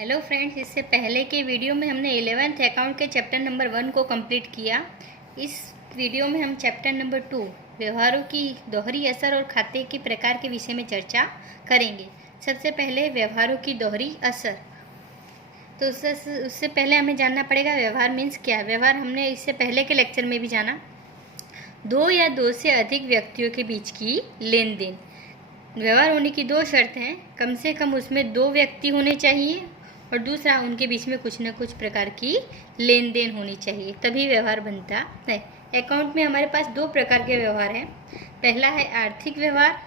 Hello friends, इससे पहले के वीडियो में हमने 11th अकाउंट के चैप्टर नंबर 1 को कंप्लीट किया। इस वीडियो में हम चैप्टर नंबर 2 व्यवहारों की दोहरी असर और खाते के प्रकार के विषय में चर्चा करेंगे। सबसे पहले व्यवहारों की दोहरी असर। तो उससे पहले हमें जानना पड़ेगा व्यवहार मीन्स क्या। व्यवहार हमने इससे पहले के लेक्चर में भी जाना। दो या दो से अधिक व्यक्तियों के बीच की लेन देन। व्यवहार होने की दो शर्त हैं, कम से कम उसमें दो व्यक्ति होने चाहिए और दूसरा उनके बीच में कुछ न कुछ प्रकार की लेन देन होनी चाहिए, तभी व्यवहार बनता है। अकाउंट में हमारे पास दो प्रकार के व्यवहार हैं। पहला है आर्थिक व्यवहार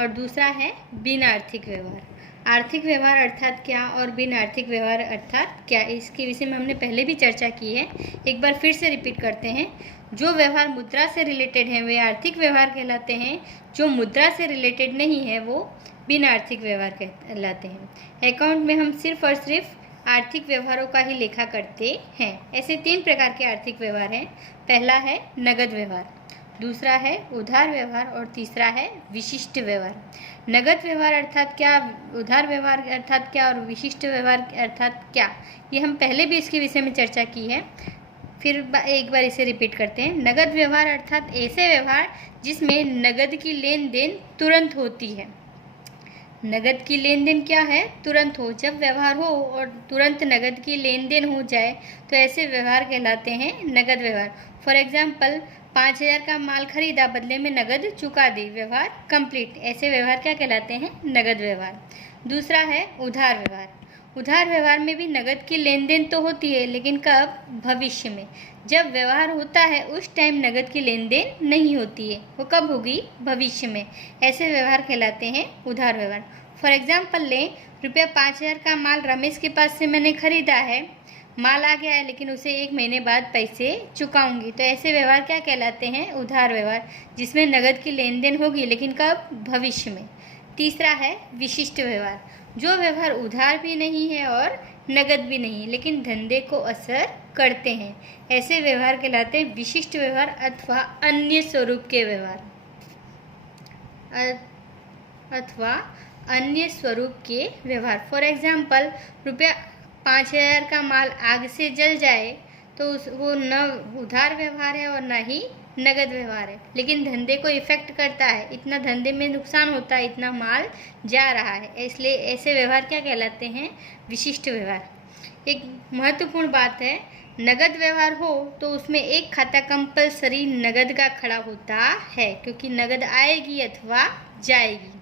और दूसरा है बिन आर्थिक व्यवहार। आर्थिक व्यवहार अर्थात क्या और बिन आर्थिक व्यवहार अर्थात क्या, इसके विषय में हमने पहले भी चर्चा की है। एक बार फिर से रिपीट करते हैं। जो व्यवहार मुद्रा से रिलेटेड हैं वे आर्थिक व्यवहार कहलाते हैं। जो मुद्रा से रिलेटेड नहीं है वो बिन आर्थिक व्यवहार कहलाते हैं। अकाउंट में हम सिर्फ और सिर्फ आर्थिक व्यवहारों का ही लेखा करते हैं। ऐसे तीन प्रकार के आर्थिक व्यवहार हैं। पहला है नगद व्यवहार, दूसरा है उधार व्यवहार और तीसरा है विशिष्ट व्यवहार। नगद व्यवहार अर्थात क्या, उधार व्यवहार अर्थात क्या और विशिष्ट व्यवहार अर्थात क्या, ये हम पहले भी इसके विषय में चर्चा की है। फिर एक बार इसे रिपीट करते हैं। नगद व्यवहार अर्थात ऐसे व्यवहार जिसमें नगद की लेन देन तुरंत होती है। नगद की लेन देन क्या है? तुरंत हो। जब व्यवहार हो और तुरंत नगद की लेन देन हो जाए तो ऐसे व्यवहार कहलाते हैं नगद व्यवहार। फॉर एग्जाम्पल 5,000 का माल खरीदा, बदले में नगद चुका दी, व्यवहार कंप्लीट। ऐसे व्यवहार क्या कहलाते हैं? नगद व्यवहार। दूसरा है उधार व्यवहार। उधार व्यवहार में भी नगद की लेन देन तो होती है, लेकिन कब? भविष्य में। जब व्यवहार होता है उस टाइम नगद की लेन देन नहीं होती है, वो कब होगी? भविष्य में। ऐसे व्यवहार कहलाते हैं उधार व्यवहार। फॉर एग्जाम्पल लें, रुपया 5,000 का माल रमेश के पास से मैंने खरीदा है, माल आ गया है लेकिन उसे 1 महीने बाद पैसे चुकाऊंगी, तो ऐसे व्यवहार क्या कहलाते हैं? उधार व्यवहार, जिसमें नगद की लेन देन होगी लेकिन कब? भविष्य में। तीसरा है विशिष्ट व्यवहार। जो व्यवहार उधार भी नहीं है और नगद भी नहीं लेकिन धंधे को असर करते हैं, ऐसे व्यवहार कहलाते हैं विशिष्ट व्यवहार अथवा अन्य स्वरूप के व्यवहार। फॉर एग्जाम्पल रुपया 5,000 का माल आग से जल जाए तो वो न उधार व्यवहार है और न ही नगद व्यवहार है, लेकिन धंधे को इफेक्ट करता है। इतना धंधे में नुकसान होता है, इतना माल जा रहा है, इसलिए ऐसे व्यवहार क्या कहलाते हैं? विशिष्ट व्यवहार। एक महत्वपूर्ण बात है, नगद व्यवहार हो तो उसमें एक खाता कंपलसरी नगद का खड़ा होता है, क्योंकि नगद आएगी अथवा जाएगी।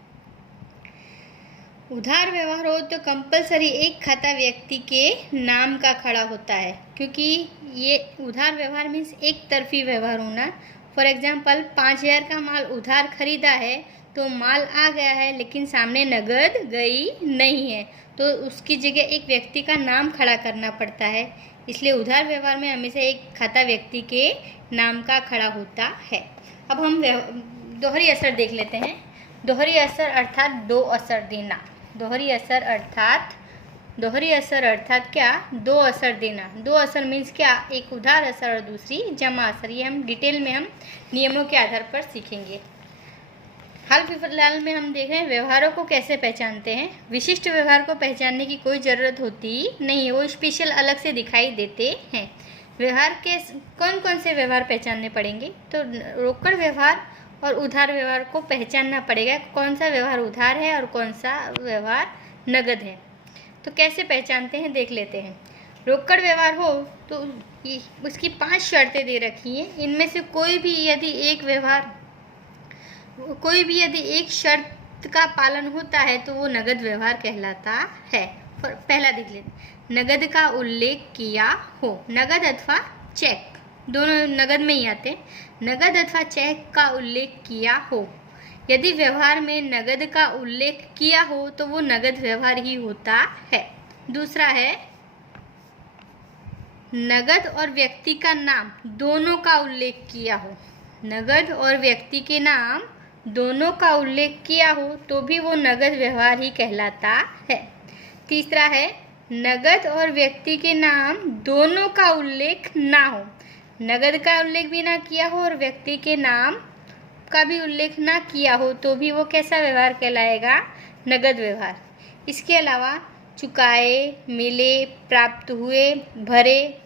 उधार व्यवहार हो तो कंपलसरी एक खाता व्यक्ति के नाम का खड़ा होता है, क्योंकि ये उधार व्यवहार मीन्स एक तरफी व्यवहार होना। फॉर एग्जाम्पल 5,000 का माल उधार खरीदा है तो माल आ गया है लेकिन सामने नगद गई नहीं है, तो उसकी जगह एक व्यक्ति का नाम खड़ा करना पड़ता है। इसलिए उधार व्यवहार में हमेशा एक खाता व्यक्ति के नाम का खड़ा होता है। अब हम दोहरी असर देख लेते हैं। दोहरी असर अर्थात दो असर देना। दोहरी असर अर्थात क्या? दो असर देना। दो असर मीन्स क्या? एक उधार असर और दूसरी जमा असर। ये हम डिटेल में हम नियमों के आधार पर सीखेंगे। हाल फिलहाल में हम देख रहे हैं व्यवहारों को कैसे पहचानते हैं। विशिष्ट व्यवहार को पहचानने की कोई ज़रूरत होती नहीं है, वो स्पेशल अलग से दिखाई देते हैं। व्यवहार के कौन कौन से व्यवहार पहचानने पड़ेंगे? तो रोकड़ व्यवहार और उधार व्यवहार को पहचानना पड़ेगा, कौन सा व्यवहार उधार है और कौन सा व्यवहार नगद है। तो कैसे पहचानते हैं देख लेते हैं। रोकड़ व्यवहार हो तो उसकी 5 शर्तें दे रखी हैं। इनमें से कोई भी यदि एक शर्त का पालन होता है तो वो नगद व्यवहार कहलाता है। पहला देख लेते, नगद का उल्लेख किया हो। नगद अथवा चेक, दोनों नगद में ही आते हैं। नगद अथवा चेक का उल्लेख किया हो। यदि व्यवहार में नगद का उल्लेख किया हो तो वो नगद व्यवहार ही होता है। दूसरा है नगद और व्यक्ति का नाम दोनों का उल्लेख किया हो। नगद और व्यक्ति के नाम दोनों का उल्लेख किया हो तो भी वो नगद व्यवहार ही कहलाता है। तीसरा है नगद और व्यक्ति के नाम दोनों का उल्लेख ना हो। नगद का उल्लेख भी ना किया हो और व्यक्ति के नाम का भी उल्लेख ना किया हो तो भी वो कैसा व्यवहार कहलाएगा? नगद व्यवहार। इसके अलावा चुकाए, मिले, प्राप्त हुए, भरे,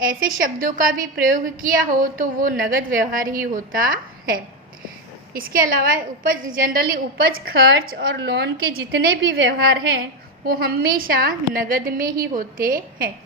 ऐसे शब्दों का भी प्रयोग किया हो तो वो नगद व्यवहार ही होता है। इसके अलावा जनरली उपज, खर्च और लोन के जितने भी व्यवहार हैं वो हमेशा नगद में ही होते हैं।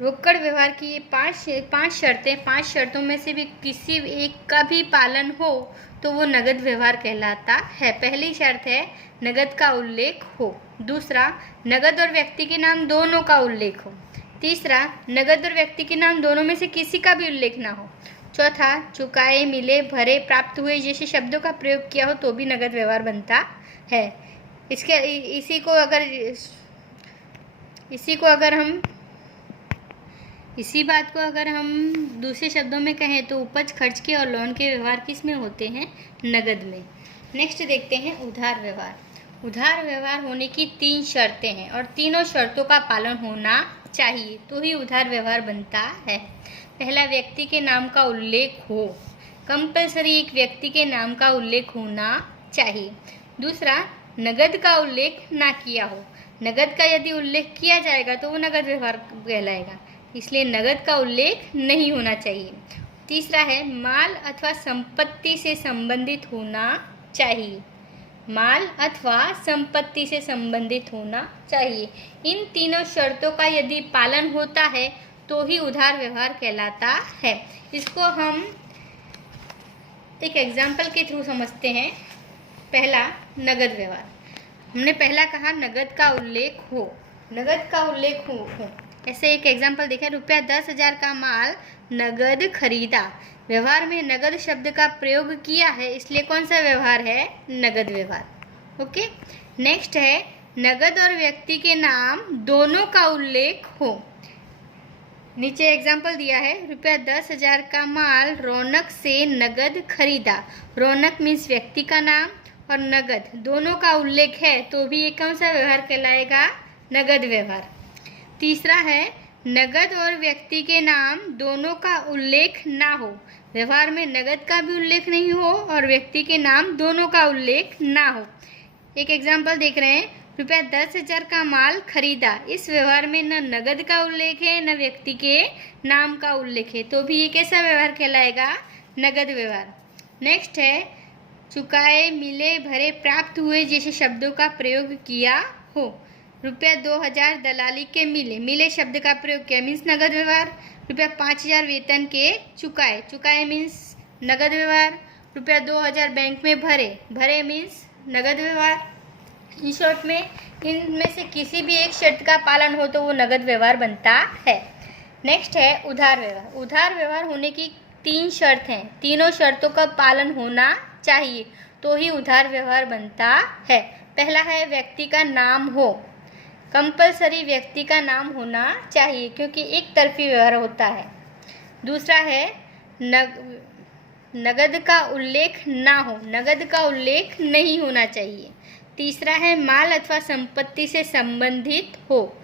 रोकड़ व्यवहार की ये पांच शर्तें, 5 शर्तों में से भी किसी एक का भी पालन हो तो वो नगद व्यवहार कहलाता है। पहली शर्त है नगद का उल्लेख हो। दूसरा, नगद और व्यक्ति के नाम दोनों का उल्लेख हो। तीसरा, नगद और व्यक्ति के नाम दोनों में से किसी का भी उल्लेख ना हो। चौथा, चुकाए, मिले, भरे, प्राप्त हुए जैसे शब्दों का प्रयोग किया हो तो भी नगद व्यवहार बनता है। इसी बात को अगर हम दूसरे शब्दों में कहें तो उपज, खर्च के और लोन के व्यवहार किस में होते हैं? नगद में। नेक्स्ट देखते हैं उधार व्यवहार। उधार व्यवहार होने की 3 शर्तें हैं और तीनों शर्तों का पालन होना चाहिए तो ही उधार व्यवहार बनता है। पहला, व्यक्ति के नाम का उल्लेख हो। कंपलसरी एक व्यक्ति के नाम का उल्लेख होना चाहिए। दूसरा, नगद का उल्लेख ना किया हो। नगद का यदि उल्लेख किया जाएगा तो वो नगद व्यवहार कहलाएगा, इसलिए नगद का उल्लेख नहीं होना चाहिए। तीसरा है माल अथवा संपत्ति से संबंधित होना चाहिए। माल अथवा संपत्ति से संबंधित होना चाहिए। इन तीनों शर्तों का यदि पालन होता है तो ही उधार व्यवहार कहलाता है। इसको हम एक एग्जाम्पल के थ्रू समझते हैं। पहला, नगद व्यवहार। हमने पहला कहा नगद का उल्लेख हो। नगद का उल्लेख हो ऐसे एक एग्जाम्पल देखें। रुपया 10,000 का माल नगद खरीदा। व्यवहार में नगद शब्द का प्रयोग किया है, इसलिए कौन सा व्यवहार है? नगद व्यवहार। ओके। नेक्स्ट है नगद और व्यक्ति के नाम दोनों का उल्लेख हो। नीचे एग्जाम्पल दिया है, रुपया 10,000 का माल रौनक से नगद खरीदा। रौनक मीन्स व्यक्ति का नाम और नगद दोनों का उल्लेख है तो भी ये कौन सा व्यवहार कहलाएगा? नगद व्यवहार। तीसरा है नगद और व्यक्ति के नाम दोनों का उल्लेख ना हो। व्यवहार में नगद का भी उल्लेख नहीं हो और व्यक्ति के नाम दोनों का उल्लेख ना हो। एक एग्जाम्पल देख रहे हैं, रुपया 10,000 का माल खरीदा। इस व्यवहार में न नगद का उल्लेख है न व्यक्ति के नाम का उल्लेख है तो भी ये कैसा व्यवहार कहलाएगा? नगद व्यवहार। नेक्स्ट है चुकाए, मिले, भरे, प्राप्त हुए जैसे शब्दों का प्रयोग किया हो। रुपया 2,000 दलाली के मिले। मिले शब्द का प्रयोग किया मीन्स नगद व्यवहार। रुपया 5,000 वेतन के चुकाए। चुकाए मीन्स नगद व्यवहार। रुपया 2,000 बैंक में भरे। भरे मीन्स नगद व्यवहार। इन शॉर्ट में इनमें से किसी भी एक शर्त का पालन हो तो वो नगद व्यवहार बनता है। नेक्स्ट है उधार व्यवहार। उधार व्यवहार होने की 3 शर्त हैं। तीनों शर्तों का पालन होना चाहिए तो ही उधार व्यवहार बनता है। पहला है व्यक्ति का नाम हो। कंपलसरी व्यक्ति का नाम होना चाहिए क्योंकि एक तरफी व्यवहार होता है। दूसरा है नगद का उल्लेख ना हो। नगद का उल्लेख नहीं होना चाहिए। तीसरा है माल अथवा संपत्ति से संबंधित हो।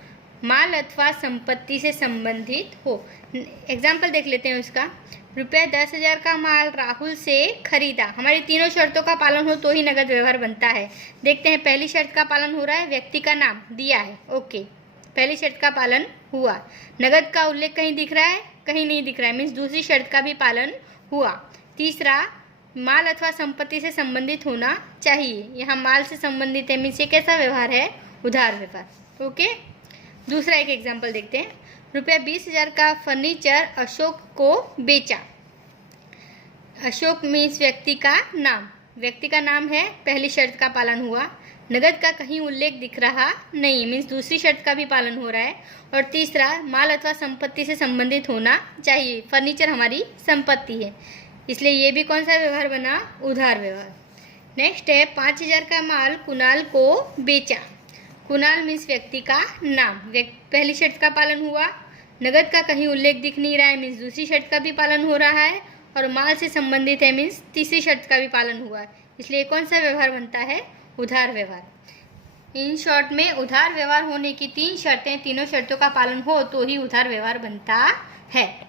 माल अथवा संपत्ति से संबंधित हो। एग्जाम्पल देख लेते हैं उसका। रुपया 10,000 का माल राहुल से खरीदा। हमारी तीनों शर्तों का पालन हो तो ही नगद व्यवहार बनता है। देखते हैं, पहली शर्त का पालन हो रहा है, व्यक्ति का नाम दिया है। ओके, पहली शर्त का पालन हुआ। नगद का उल्लेख कहीं दिख रहा है? कहीं नहीं दिख रहा है, मीन्स दूसरी शर्त का भी पालन हुआ। तीसरा, माल अथवा संपत्ति से संबंधित होना चाहिए। यहाँ माल से संबंधित है मीन्स ये कैसा व्यवहार है? उधार व्यवहार। ओके। दूसरा एक एग्जाम्पल देखते हैं। रुपया 20,000 का फर्नीचर अशोक को बेचा। अशोक मीन्स व्यक्ति का नाम। व्यक्ति का नाम है, पहली शर्त का पालन हुआ। नगद का कहीं उल्लेख दिख रहा नहीं मीन्स दूसरी शर्त का भी पालन हो रहा है। और तीसरा, माल अथवा संपत्ति से संबंधित होना चाहिए। फर्नीचर हमारी संपत्ति है, इसलिए ये भी कौन सा व्यवहार बना? उधार व्यवहार। नेक्स्ट है 5,000 का माल कुणाल को बेचा। कुणाल मीन्स व्यक्ति का नाम। पहली शर्त का पालन हुआ। नगद का कहीं उल्लेख दिख नहीं रहा है मीन्स दूसरी शर्त का भी पालन हो रहा है। और माल से संबंधित है मीन्स तीसरी शर्त का भी पालन हुआ है, इसलिए कौन सा व्यवहार बनता है? उधार व्यवहार। इन शॉर्ट में उधार व्यवहार होने की 3 शर्तें, तीनों शर्तों का पालन हो तो ही उधार व्यवहार बनता है।